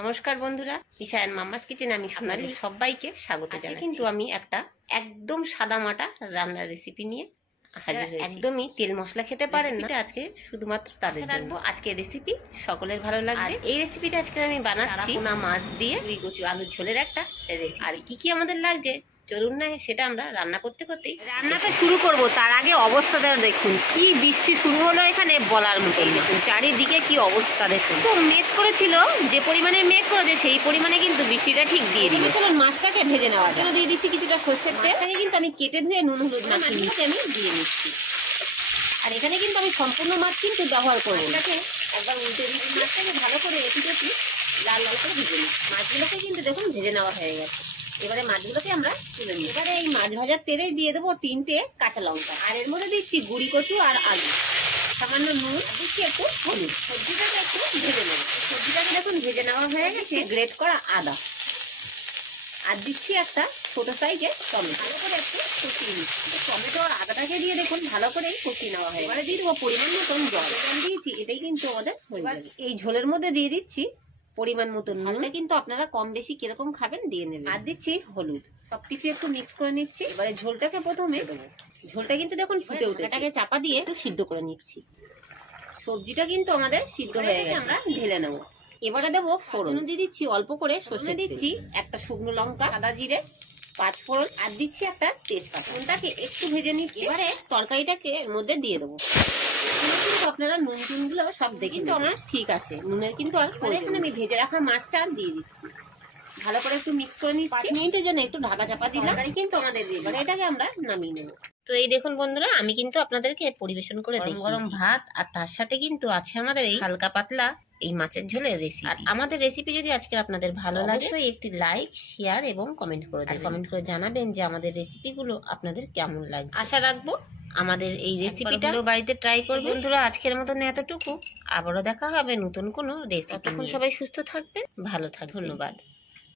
নমস্কার বন্ধুরা, Isha and mamma's kitchen আমি সোনালি সবাইকে স্বাগত জানাচ্ছি। কিন্তু আমি একটা একদম সাদামাটা রান্নার রেসিপি নিয়ে হাজির হয়েছি। একদমই তেল মশলা খেতে পারেন না, আজকে শুধুমাত্র তাদের রাখবো। আজকে রেসিপি সকলের ভালো লাগবে। এই রেসিপিটা আজকে আমি বানাচ্ছি পোনা মাছ দিয়ে কচু আলুর ঝোলের একটা রেসিপি। আর কি কি আমাদের লাগছে চলুন না সেটা আমরা রান্না করতে করতেই রান্নাটা শুরু করব। তার আগে অবস্থাটা দেখুন, কি বৃষ্টি শুরু হলো এখানে বলার মতো। দেখুন চারিদিকে কি অবস্থা, দেখুন তো মেঘ করেছিল, যে পরিমাণে মেঘ করেছে সেই পরিমাণে কিন্তু বৃষ্টিটা ঠিক দিয়ে দিল। চলুন মাছটাকে ভেজে নেওয়া যায়। দিয়ে দিচ্ছি কিছুটা সর্ষের তেল। কিন্তু আমি কেটে ধুয়ে নুন হলুদ মাখিয়ে নিচ্ছি, আমি দিয়ে নিচ্ছি। আর এখানে কিন্তু আমি সম্পূর্ণ মাছ কিন্তু ব্যবহার করবো। এটাকে একবার উল্টে দিচ্ছি, মাছটাকে ভালো করে এটি লাল লাল করে ভেজে নিচ্ছি। মাছগুলোকে কিন্তু দেখুন ভেজে নেওয়া হয়ে গেছে। এবারে মাছগুলোকে আমরা তুলে নিই। এবারে এই মাছ ভাজার তেলে দিয়ে দেবো 3টে কাঁচা লঙ্কা। আর এর মধ্যে দিচ্ছি গুঁড়ি কচু আর আলু, সামান্য নুন, দিচ্ছি একটু হলুদ। সবজিটাকে একটু ভেজে নেবো। সবজিটাকে দেখুন ভেজে নেওয়া হয়ে গেছে। গ্রেট করা আদা, আর দিচ্ছি একটা ছোট সাইজের টমেটো। ভালো করে একটু কষিয়ে নিচ্ছি। টমেটো আর আদাটাকে দিয়ে দেখুন ভালো করেই কষিয়ে নেওয়া হয়। এবারে দিয়ে দেবো পরিমাণ মতন জল। দিয়েছি এটাই কিন্তু আমাদের হয়ে যাবে। এই ঝোলের মধ্যে দিয়ে দিচ্ছি পরিমাণ মতো নুন। কিন্তু আপনারা কম বেশি কিরকম খাবেন দিয়ে নেবেন। আর দিচ্ছি হলুদ। সবকিছু একটু মিক্স করে নিচ্ছি। এবারে ঝোলটাকে প্রথমে দেবো। ঝোলটা কিন্তু দেখুন ফুটে উঠে, এটাকে চাপা দিয়ে একটু সিদ্ধ করে নিচ্ছি। সবজিটা কিন্তু আমাদের সিদ্ধ হয়ে গেছে, আমরা ঢেলে নেবো। এবারে দেবো ফোড়ন। দিয়ে দিচ্ছি অল্প করে সর্ষে, দিচ্ছি একটা শুকনো লঙ্কা, সাদা জিরে, 5 ফোড়ন, আর দিচ্ছি একটা তেজপাতা। ওটাকে একটু ভেজে নিচ্ছি। এবারে তরকারিটাকে এর মধ্যে দিয়ে দেবো। কিন্তু আপনারা নুন টুনগুলো সব দেখে কিন্তু আমার ঠিক আছে, নুনের কিন্তু আর এখানে আমি ভেজে রাখা মাছটা দিয়ে দিচ্ছি। ভালো করে একটু মিক্স করে নিচ্ছি। 5 মিনিটের জন্য একটু ঢাকা চাপা দিলাম। কিন্তু আমাদের দিয়ে এবারে এটাকে আমরা নামিয়ে নেব। তো এই দেখুন বন্ধুরা, আমি কিন্তু আপনাদেরকে পরিবেশন করে দিই গরম ভাত, আর তার সাথে কিন্তু আছে আমাদের এই হালকা পাতলা এই মাছের ঝোলের রেসিপি। আর আমাদের রেসিপি যদি আজকে আপনাদের ভালো লাগে অবশ্যই একটি লাইক, শেয়ার এবং কমেন্ট করে দেবেন। কমেন্ট করে জানাবেন যে আমাদের রেসিপিগুলো আপনাদের কেমন লাগছে। আশা রাখবো আমাদের এই রেসিপিটা বাড়িতে ট্রাই করবেন। বন্ধুরা আজকের মতন এতটুকু, আবারও দেখা হবে নতুন কোনো রেসিপি। ততক্ষণ সবাই সুস্থ থাকবেন, ভালো থাকবেন। ধন্যবাদ।